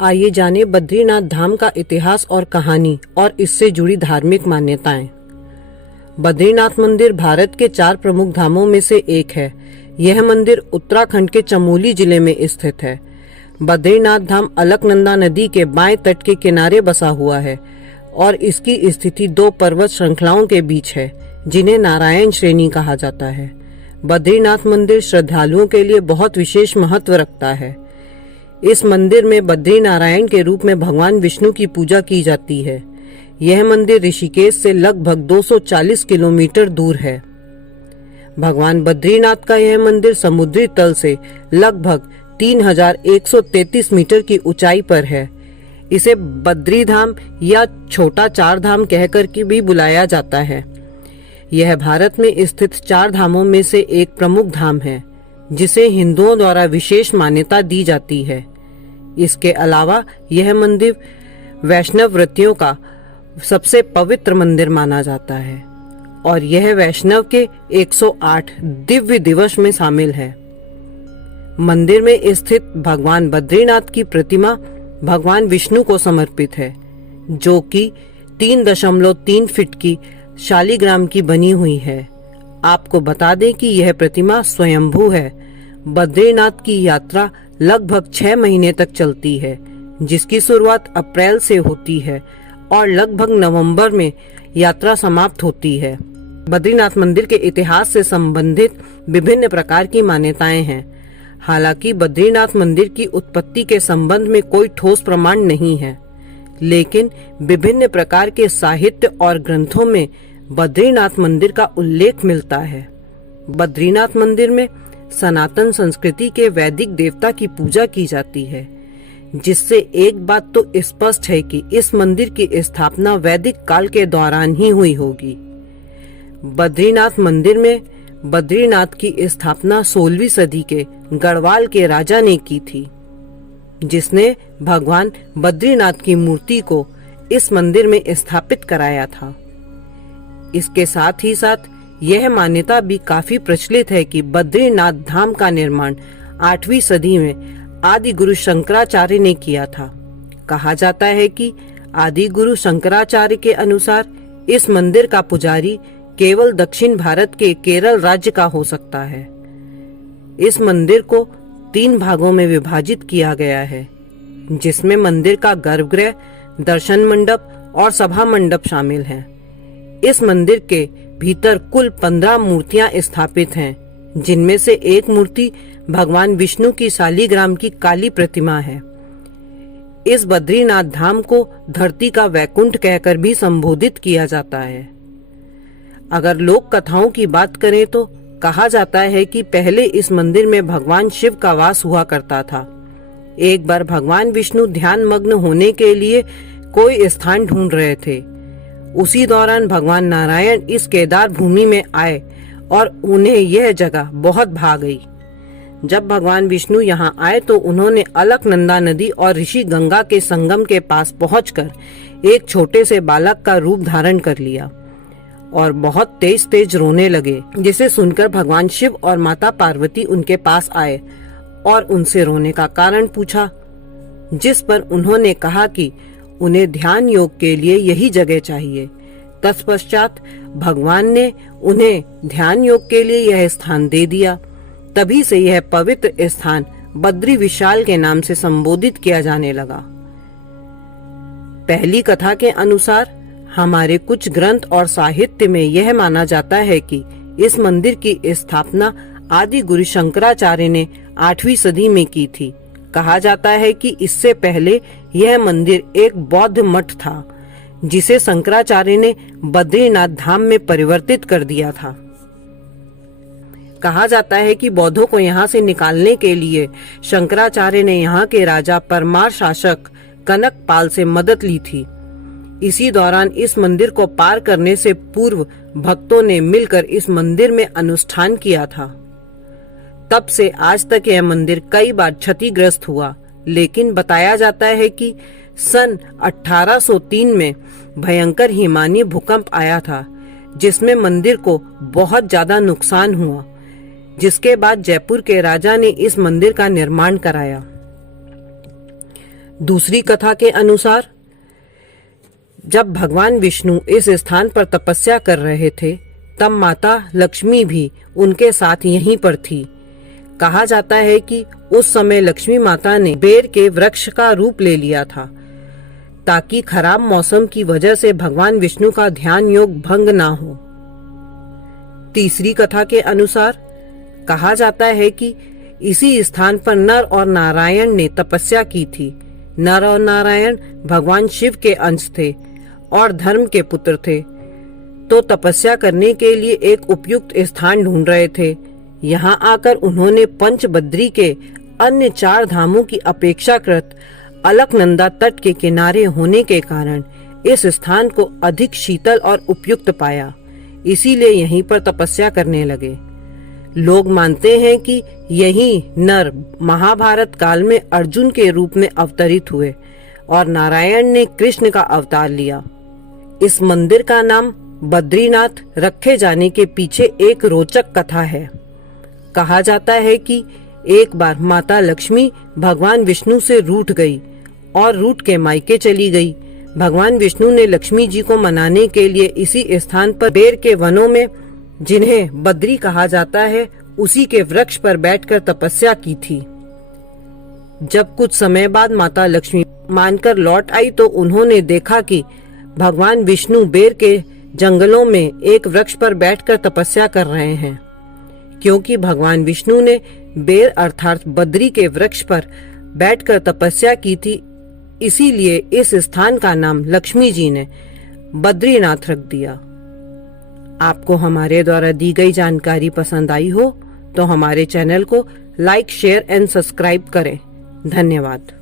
आइए जाने बद्रीनाथ धाम का इतिहास और कहानी और इससे जुड़ी धार्मिक मान्यताएं। बद्रीनाथ मंदिर भारत के 4 प्रमुख धामों में से एक है। यह मंदिर उत्तराखंड के चमोली जिले में स्थित है। बद्रीनाथ धाम अलकनंदा नदी के बाएं तट के किनारे बसा हुआ है और इसकी स्थिति 2 पर्वत श्रृंखलाओं के बीच है, जिन्हें नारायण श्रेणी कहा जाता है। बद्रीनाथ मंदिर श्रद्धालुओं के लिए बहुत विशेष महत्व रखता है। इस मंदिर में बद्री नारायण के रूप में भगवान विष्णु की पूजा की जाती है। यह मंदिर ऋषिकेश से लगभग 240 किलोमीटर दूर है। भगवान बद्रीनाथ का यह मंदिर समुद्री तल से लगभग 3133 मीटर की ऊंचाई पर है। इसे बद्री धाम या छोटा 4 धाम कहकर के भी बुलाया जाता है। यह भारत में स्थित 4 धामों में से एक प्रमुख धाम है, जिसे हिंदुओं द्वारा विशेष मान्यता दी जाती है। इसके अलावा यह मंदिर वैष्णव व्रतियों का सबसे पवित्र मंदिर माना जाता है और यह वैष्णव के 108 दिव्य दिवस में शामिल है। मंदिर में स्थित भगवान बद्रीनाथ की प्रतिमा भगवान विष्णु को समर्पित है, जो कि 3.3 फीट की शालिग्राम की बनी हुई है। आपको बता दें कि यह प्रतिमा स्वयंभू है। बद्रीनाथ की यात्रा लगभग 6 महीने तक चलती है, जिसकी शुरुआत अप्रैल से होती है और लगभग नवंबर में यात्रा समाप्त होती है। बद्रीनाथ मंदिर के इतिहास से संबंधित विभिन्न प्रकार की मान्यताएं हैं। हालांकि बद्रीनाथ मंदिर की उत्पत्ति के संबंध में कोई ठोस प्रमाण नहीं है, लेकिन विभिन्न प्रकार के साहित्य और ग्रंथों में बद्रीनाथ मंदिर का उल्लेख मिलता है। बद्रीनाथ मंदिर में सनातन संस्कृति के वैदिक देवता की पूजा की जाती है, जिससे एक बात तो स्पष्ट है कि इस मंदिर की स्थापना वैदिक काल के दौरान ही हुई होगी। बद्रीनाथ मंदिर में बद्रीनाथ की स्थापना 16वीं सदी के गढ़वाल के राजा ने की थी, जिसने भगवान बद्रीनाथ की मूर्ति को इस मंदिर में स्थापित कराया था। इसके साथ ही साथ यह मान्यता भी काफी प्रचलित है कि बद्रीनाथ धाम का निर्माण 8वीं सदी में आदि गुरु शंकराचार्य ने किया था। कहा जाता है कि आदि गुरु शंकराचार्य के अनुसार इस मंदिर का पुजारी केवल दक्षिण भारत के केरल राज्य का हो सकता है। इस मंदिर को 3 भागों में विभाजित किया गया है, जिसमें मंदिर का गर्भगृह, दर्शन मंडप और सभा मंडप शामिल हैं। इस मंदिर के भीतर कुल 15 मूर्तियां स्थापित हैं, जिनमें से एक मूर्ति भगवान विष्णु की शालिग्राम की काली प्रतिमा है। इस बद्रीनाथ धाम को धरती का वैकुंठ कहकर भी संबोधित किया जाता है। अगर लोक कथाओं की बात करें तो कहा जाता है कि पहले इस मंदिर में भगवान शिव का वास हुआ करता था। एक बार भगवान विष्णु ध्यान मग्न होने के लिए कोई स्थान ढूंढ रहे थे। उसी दौरान भगवान नारायण इस केदार भूमि में आए और उन्हें यह जगह बहुत भा गई। जब भगवान विष्णु यहाँ आए तो उन्होंने अलकनंदा नदी और ऋषि गंगा के संगम के पास पहुंचकर एक छोटे से बालक का रूप धारण कर लिया और बहुत तेज तेज रोने लगे, जिसे सुनकर भगवान शिव और माता पार्वती उनके पास आए और उनसे रोने का कारण पूछा, जिस पर उन्होंने कहा कि उन्हें ध्यान योग के लिए यही जगह चाहिए। तत्पश्चात भगवान ने उन्हें ध्यान योग के लिए यह स्थान दे दिया। तभी से यह पवित्र स्थान बद्री विशाल के नाम से संबोधित किया जाने लगा। पहली कथा के अनुसार हमारे कुछ ग्रंथ और साहित्य में यह माना जाता है कि इस मंदिर की स्थापना आदि गुरु शंकराचार्य ने 8वीं सदी में की थी। कहा जाता है कि इससे पहले यह मंदिर एक बौद्ध मठ था, जिसे शंकराचार्य ने बद्रीनाथ धाम में परिवर्तित कर दिया था। कहा जाता है कि बौद्धों को यहाँ से निकालने के लिए शंकराचार्य ने यहाँ के राजा परमार शासक कनकपाल से मदद ली थी। इसी दौरान इस मंदिर को पार करने से पूर्व भक्तों ने मिलकर इस मंदिर में अनुष्ठान किया था। तब से आज तक यह मंदिर कई बार क्षतिग्रस्त हुआ, लेकिन बताया जाता है कि सन 1803 में भयंकर हिमानी भूकंप आया था, जिसमें मंदिर को बहुत ज्यादा नुकसान हुआ, जिसके बाद जयपुर के राजा ने इस मंदिर का निर्माण कराया। दूसरी कथा के अनुसार जब भगवान विष्णु इस स्थान पर तपस्या कर रहे थे तब माता लक्ष्मी भी उनके साथ यहीं पर थी। कहा जाता है कि उस समय लक्ष्मी माता ने बेर के वृक्ष का रूप ले लिया था ताकि खराब मौसम की वजह से भगवान विष्णु का ध्यान योग भंग ना हो। तीसरी कथा के अनुसार कहा जाता है कि इसी स्थान पर नर और नारायण ने तपस्या की थी। नर और नारायण भगवान शिव के अंश थे और धर्म के पुत्र थे, तो तपस्या करने के लिए एक उपयुक्त स्थान ढूंढ रहे थे। यहाँ आकर उन्होंने पंचबद्री के अन्य 4 धामों की अपेक्षाकृत अलकनंदा तट के किनारे होने के कारण इस स्थान को अधिक शीतल और उपयुक्त पाया, इसीलिए यहीं पर तपस्या करने लगे। लोग मानते हैं कि यही नर महाभारत काल में अर्जुन के रूप में अवतरित हुए और नारायण ने कृष्ण का अवतार लिया। इस मंदिर का नाम बद्रीनाथ रखे जाने के पीछे एक रोचक कथा है। कहा जाता है कि एक बार माता लक्ष्मी भगवान विष्णु से रूठ गई और रूठ के मायके चली गई। भगवान विष्णु ने लक्ष्मी जी को मनाने के लिए इसी स्थान पर बेर के वनों में, जिन्हें बद्री कहा जाता है, उसी के वृक्ष पर बैठकर तपस्या की थी। जब कुछ समय बाद माता लक्ष्मी मानकर लौट आई तो उन्होंने देखा कि भगवान विष्णु बेर के जंगलों में एक वृक्ष पर बैठकर तपस्या कर रहे हैं। क्योंकि भगवान विष्णु ने बेर अर्थात बद्री के वृक्ष पर बैठकर तपस्या की थी, इसीलिए इस स्थान का नाम लक्ष्मी जी ने बद्रीनाथ रख दिया। आपको हमारे द्वारा दी गई जानकारी पसंद आई हो तो हमारे चैनल को लाइक, शेयर एंड सब्सक्राइब करें। धन्यवाद।